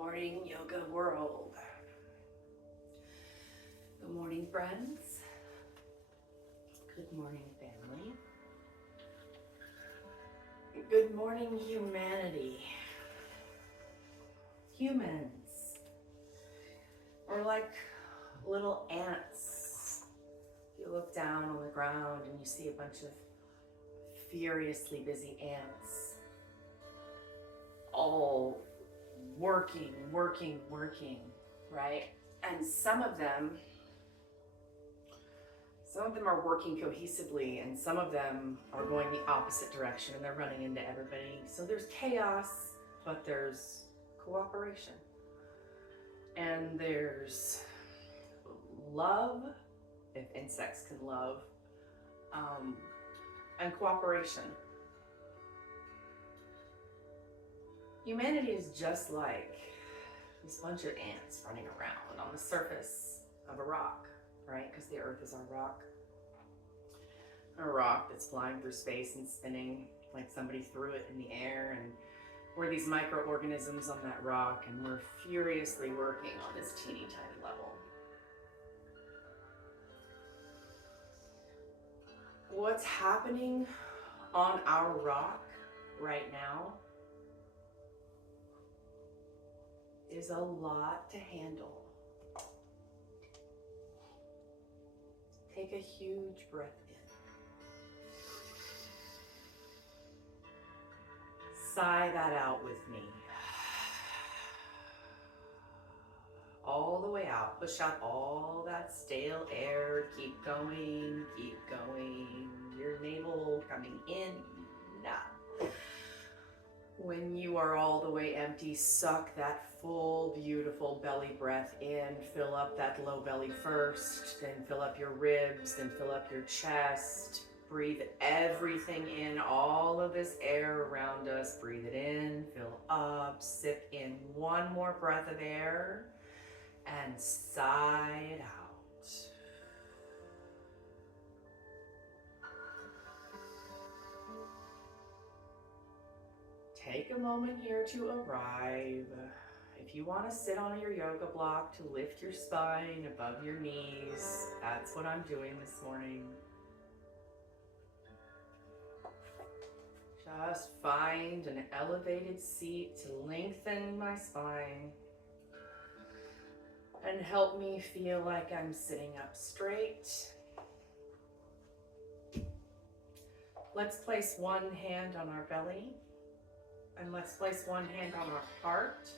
morning, yoga world. Good morning, friends. Good morning, family. Good morning, humanity. Humans. We're like little ants. You look down on the ground and you see a bunch of furiously busy ants, all working, right? And some of them are working cohesively, and some of them are going the opposite direction and they're running into everybody. So there's chaos, but there's cooperation. And there's love, if insects can love, and cooperation. Humanity is just like this bunch of ants running around on the surface of a rock, right? Because the earth is our rock. A rock that's flying through space and spinning like somebody threw it in the air, and we're these microorganisms on that rock, and we're furiously working on this teeny tiny level. What's happening on our rock right now is a lot to handle. Take a huge breath in. Sigh that out with me. All the way out. Push out all that stale air. Keep going, keep going. Your navel coming in. Nah. When you are all the way empty, suck that full, beautiful belly breath in. Fill up that low belly first, then fill up your ribs, then fill up your chest. Breathe everything in, all of this air around us. Breathe it in, fill up, sip in one more breath of air, and sigh it out. Take a moment here to arrive. If you want to sit on your yoga block to lift your spine above your knees, that's what I'm doing this morning. Just find an elevated seat to lengthen my spine and help me feel like I'm sitting up straight. Let's place one hand on our belly, and let's place one hand on our heart,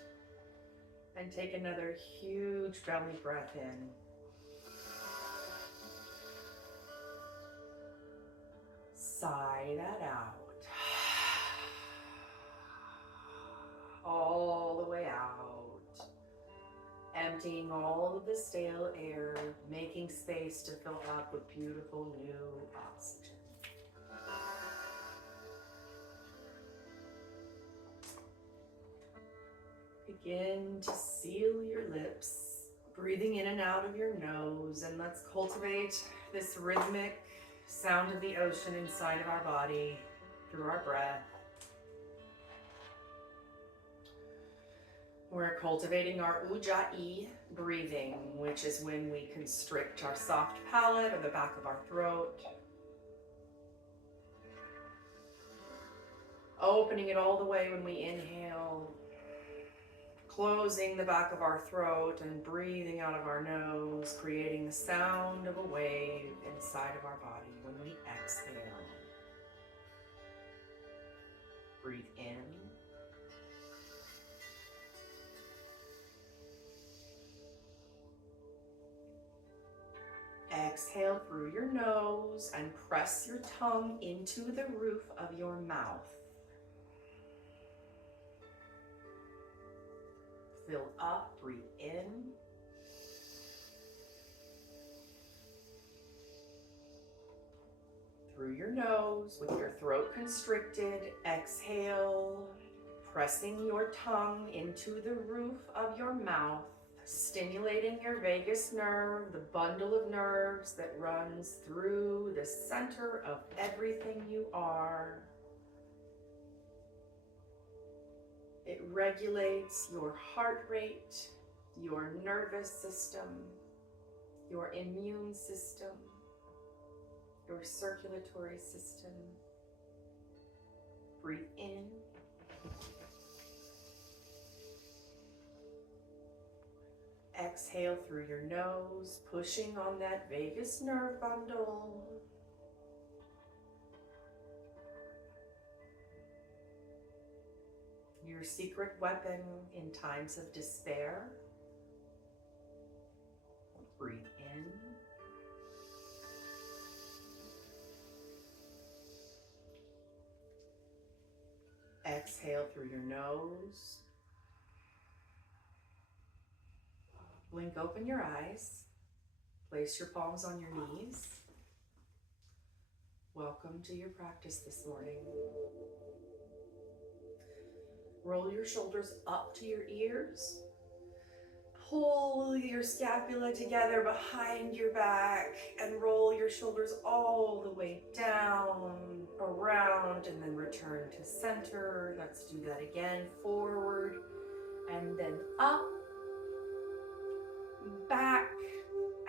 and take another huge belly breath in. Sigh that out. All the way out. Emptying all of the stale air, making space to fill up with beautiful new oxygen. Begin to seal your lips, breathing in and out of your nose, and let's cultivate this rhythmic sound of the ocean inside of our body through our breath. We're cultivating our ujjayi breathing, which is when we constrict our soft palate or the back of our throat. Opening it all the way when we inhale. Closing the back of our throat and breathing out of our nose, creating the sound of a wave inside of our body when we exhale. Breathe in. Exhale through your nose and press your tongue into the roof of your mouth. Fill up, breathe in. Through your nose with your throat constricted, exhale, pressing your tongue into the roof of your mouth, stimulating your vagus nerve, the bundle of nerves that runs through the center of everything you are. It regulates your heart rate, your nervous system, your immune system, your circulatory system. Breathe in. Exhale through your nose, pushing on that vagus nerve bundle. Your secret weapon in times of despair. Breathe in. Exhale through your nose. Blink open your eyes. Place your palms on your knees. Welcome to your practice this morning. Roll your shoulders up to your ears. Pull your scapula together behind your back and roll your shoulders all the way down, around, and then return to center. Let's do that again. Forward and then up, back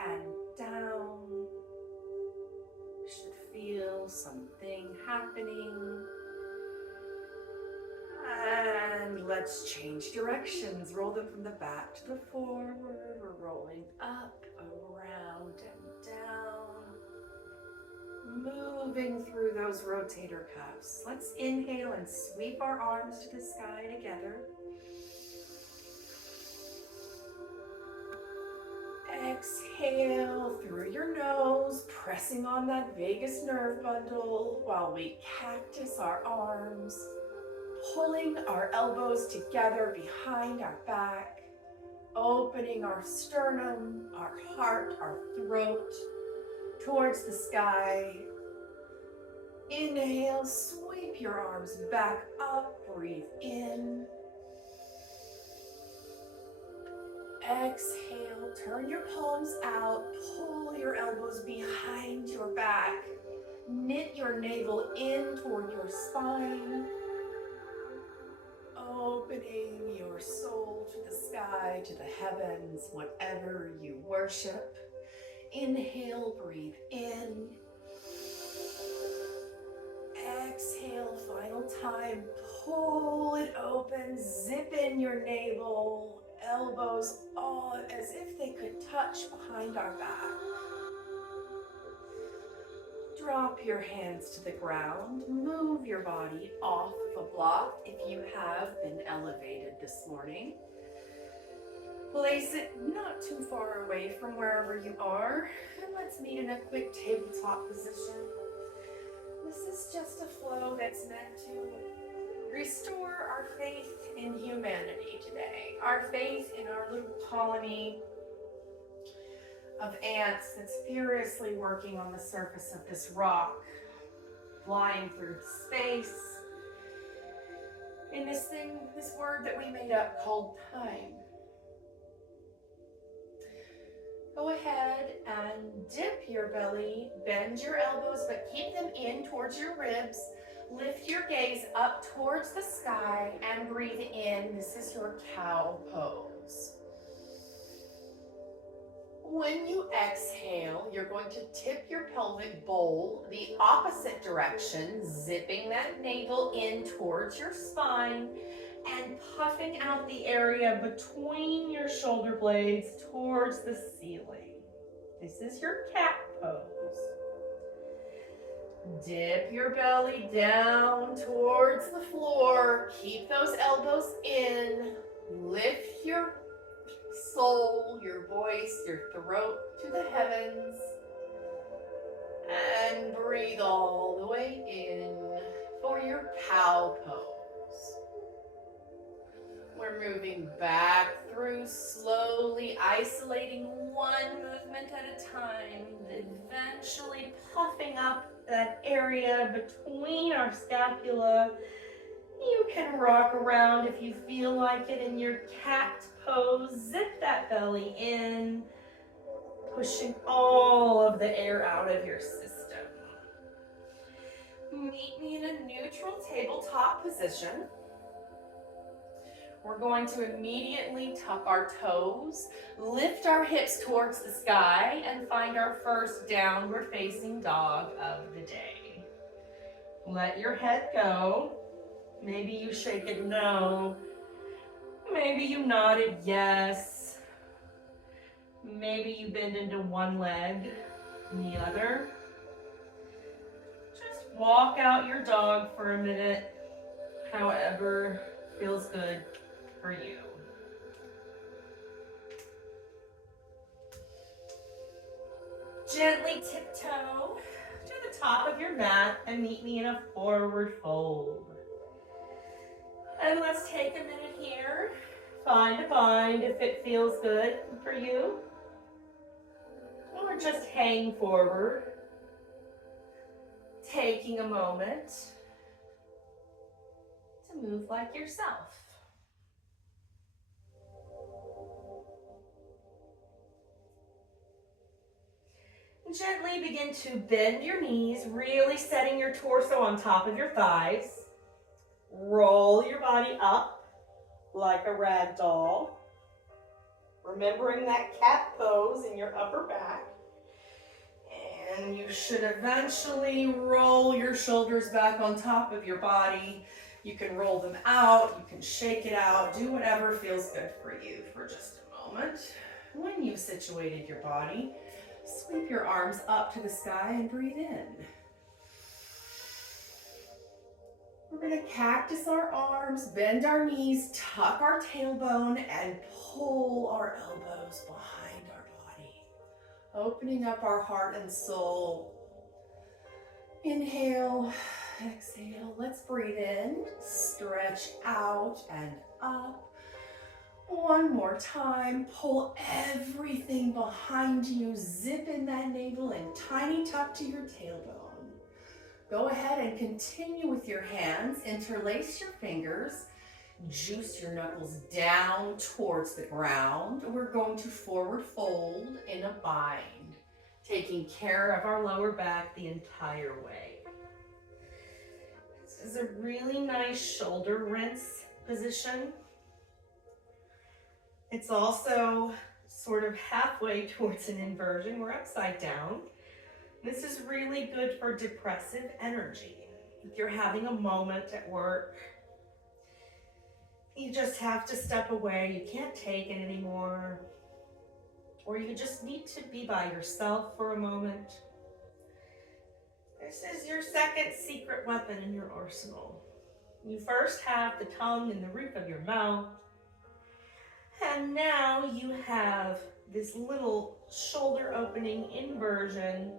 and down. You should feel something happening. And let's change directions. Roll them from the back to the forward. We're rolling up, around, and down. Moving through those rotator cuffs. Let's inhale and sweep our arms to the sky together. Exhale through your nose, pressing on that vagus nerve bundle while we cactus our arms. Pulling our elbows together behind our back, opening our sternum, our heart, our throat towards the sky. Inhale, sweep your arms back up, breathe in. Exhale, turn your palms out, pull your elbows behind your back, knit your navel in toward your spine. Opening your soul to the sky, to the heavens, whatever you worship. Inhale, breathe in. Exhale, final time. Pull it open, zip in your navel, elbows all as if they could touch behind our back. Drop your hands to the ground, move your body off of a block if you have been elevated this morning. Place it not too far away from wherever you are, and let's meet in a quick tabletop position. This is just a flow that's meant to restore our faith in humanity today, our faith in our little colony of ants that's furiously working on the surface of this rock, flying through space, in this word that we made up called time. Go ahead and dip your belly, bend your elbows, but keep them in towards your ribs. Lift your gaze up towards the sky and breathe in. This is your cow pose. When you exhale, you're going to tip your pelvic bowl the opposite direction, zipping that navel in towards your spine and puffing out the area between your shoulder blades towards the ceiling. This is your cat pose. Dip your belly down towards the floor. Keep those elbows in. Lift your soul, your voice, your throat to the heavens. And breathe all the way in for your cow pose. We're moving back through slowly, isolating one movement at a time, eventually puffing up that area between our scapula. You can rock around if you feel like it in your cat pose. Zip that belly in, pushing all of the air out of your system. Meet me in a neutral tabletop position. We're going to immediately tuck our toes, lift our hips towards the sky, and find our first downward facing dog of the day. Let your head go. Maybe you shake it no. Maybe you nodded yes. Maybe you bend into one leg and the other. Just walk out your dog for a minute, however feels good for you. Gently tiptoe to the top of your mat and meet me in a forward fold. And let's take a minute here. Find if it feels good for you. Or just hang forward. Taking a moment to move like yourself. Gently begin to bend your knees, really setting your torso on top of your thighs. Roll your body up like a rag doll. Remembering that cat pose in your upper back. And you should eventually roll your shoulders back on top of your body. You can roll them out, you can shake it out, do whatever feels good for you for just a moment. When you've situated your body, sweep your arms up to the sky and breathe in. We're going to cactus our arms, bend our knees, tuck our tailbone, and pull our elbows behind our body. Opening up our heart and soul. Inhale, exhale. Let's breathe in, stretch out and up. One more time, pull everything behind you, zip in that navel and tiny tuck to your tailbone. Go ahead and continue with your hands, interlace your fingers, juice your knuckles down towards the ground. We're going to forward fold in a bind, taking care of our lower back the entire way. This is a really nice shoulder rinse position. It's also sort of halfway towards an inversion. We're upside down. This is really good for depressive energy. If you're having a moment at work, you just have to step away, you can't take it anymore, or you just need to be by yourself for a moment. This is your second secret weapon in your arsenal. You first have the tongue in the roof of your mouth, and now you have this little shoulder opening inversion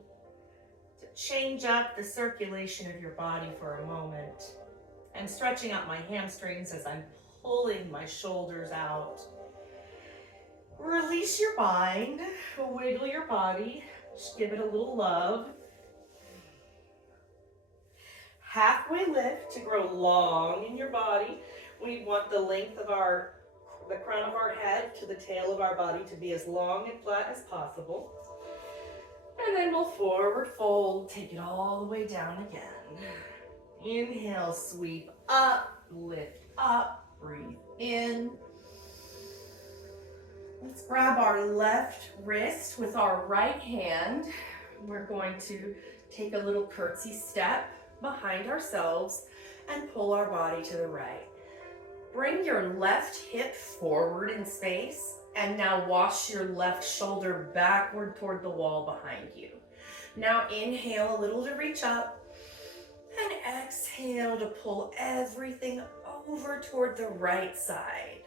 to change up the circulation of your body for a moment. I'm stretching out my hamstrings as I'm pulling my shoulders out. Release your bind, wiggle your body, just give it a little love. Halfway lift to grow long in your body. We want the length of the crown of our head to the tail of our body to be as long and flat as possible. And then we'll forward fold, take it all the way down again. Inhale, sweep up, lift up, breathe in. Let's grab our left wrist with our right hand. We're going to take a little curtsy step behind ourselves and pull our body to the right. Bring your left hip forward in space and now wash your left shoulder backward toward the wall behind you. Now inhale a little to reach up and exhale to pull everything over toward the right side.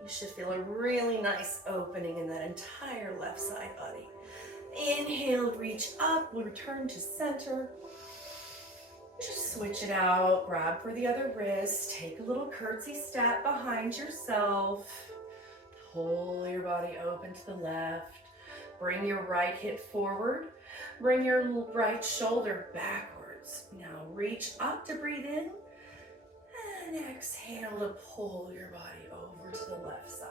You should feel a really nice opening in that entire left side body. Inhale, reach up, we'll return to center. Just switch it out, grab for the other wrist, take a little curtsy step behind yourself. Pull your body open to the left. Bring your right hip forward. Bring your right shoulder backwards. Now reach up to breathe in. And exhale to pull your body over to the left side.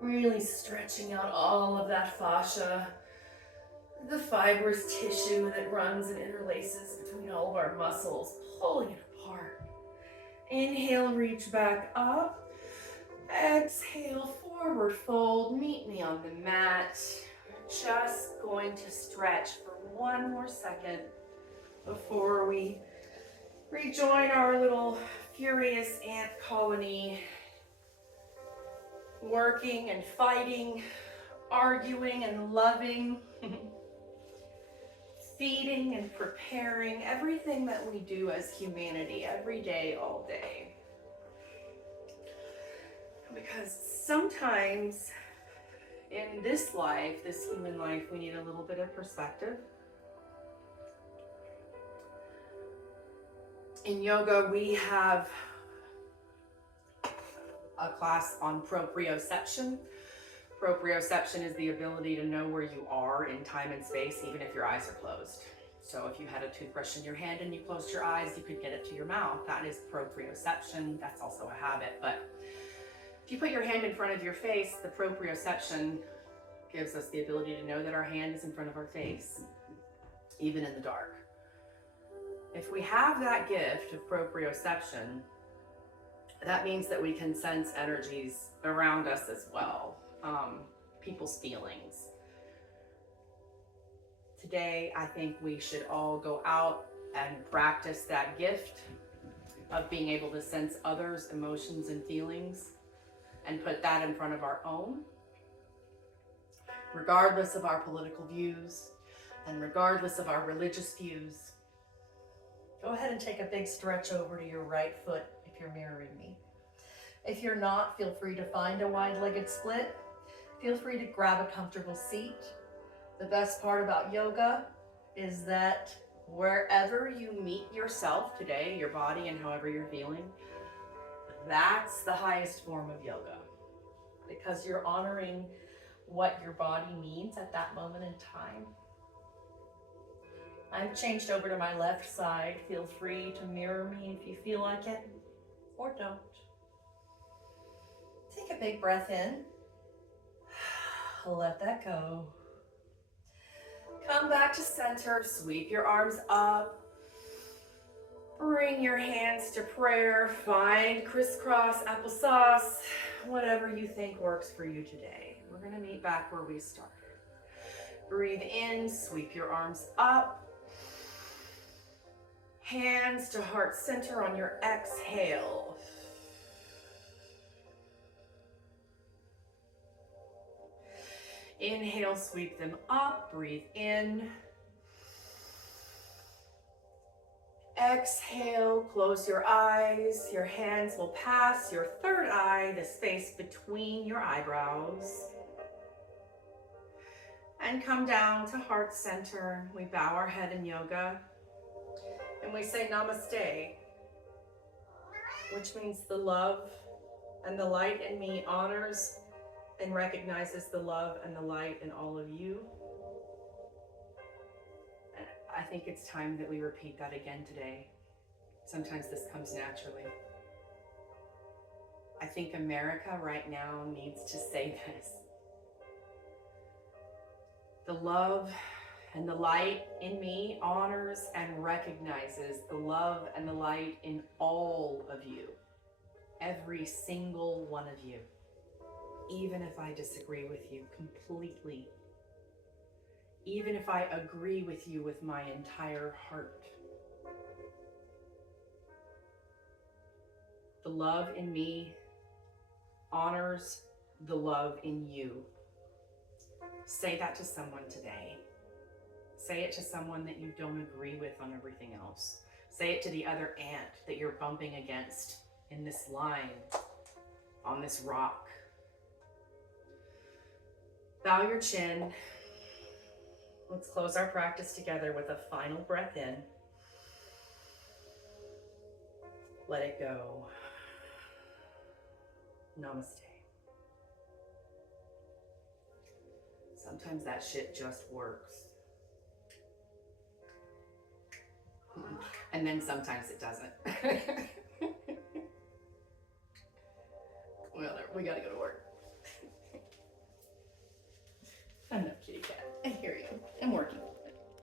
Really stretching out all of that fascia, the fibrous tissue that runs and interlaces between all of our muscles, pulling it apart. Inhale, reach back up. Exhale, forward fold. Meet me on the mat. Just going to stretch for one more second before we rejoin our little furious ant colony, working and fighting, arguing and loving, feeding and preparing, everything that we do as humanity every day, all day. Because sometimes in this life, this human life, we need a little bit of perspective. In yoga, we have a class on proprioception. Proprioception is the ability to know where you are in time and space, even if your eyes are closed. So if you had a toothbrush in your hand and you closed your eyes, you could get it to your mouth. That is proprioception. That's also a habit. But if you put your hand in front of your face, the proprioception gives us the ability to know that our hand is in front of our face, even in the dark. If we have that gift of proprioception, that means that we can sense energies around us as well, people's feelings. Today, I think we should all go out and practice that gift of being able to sense others' emotions and feelings and put that in front of our own, regardless of our political views and regardless of our religious views. Go ahead and take a big stretch over to your right foot if you're mirroring me. If you're not, feel free to find a wide-legged split. Feel free to grab a comfortable seat. The best part about yoga is that wherever you meet yourself today, your body and however you're feeling, that's the highest form of yoga, because you're honoring what your body needs at that moment in time. I've changed over to my left side. Feel free to mirror me if you feel like it, or don't. Take a big breath in. Let that go. Come back to center. Sweep your arms up. Bring your hands to prayer. Find crisscross applesauce. Whatever you think works for you today. We're going to meet back where we started. Breathe in. Sweep your arms up. Hands to heart center on your exhale. Inhale, sweep them up. Breathe in. Exhale, close your eyes. Your hands will pass your third eye, the space between your eyebrows. And come down to heart center. We bow our head in yoga. And we say namaste, which means the love and the light in me honors and recognizes the love and the light in all of you. And I think it's time that we repeat that again today. Sometimes this comes naturally. I think America right now needs to say this. The love and the light in me honors and recognizes the love and the light in all of you. Every single one of you. Even if I disagree with you completely. Even if I agree with you with my entire heart. The love in me honors the love in you. Say that to someone today. Say it to someone that you don't agree with on everything else. Say it to the other ant that you're bumping against in this line, on this rock. Bow your chin. Let's close our practice together with a final breath in. Let it go. Namaste. Sometimes that shit just works. And then sometimes it doesn't. Well, we gotta go to work.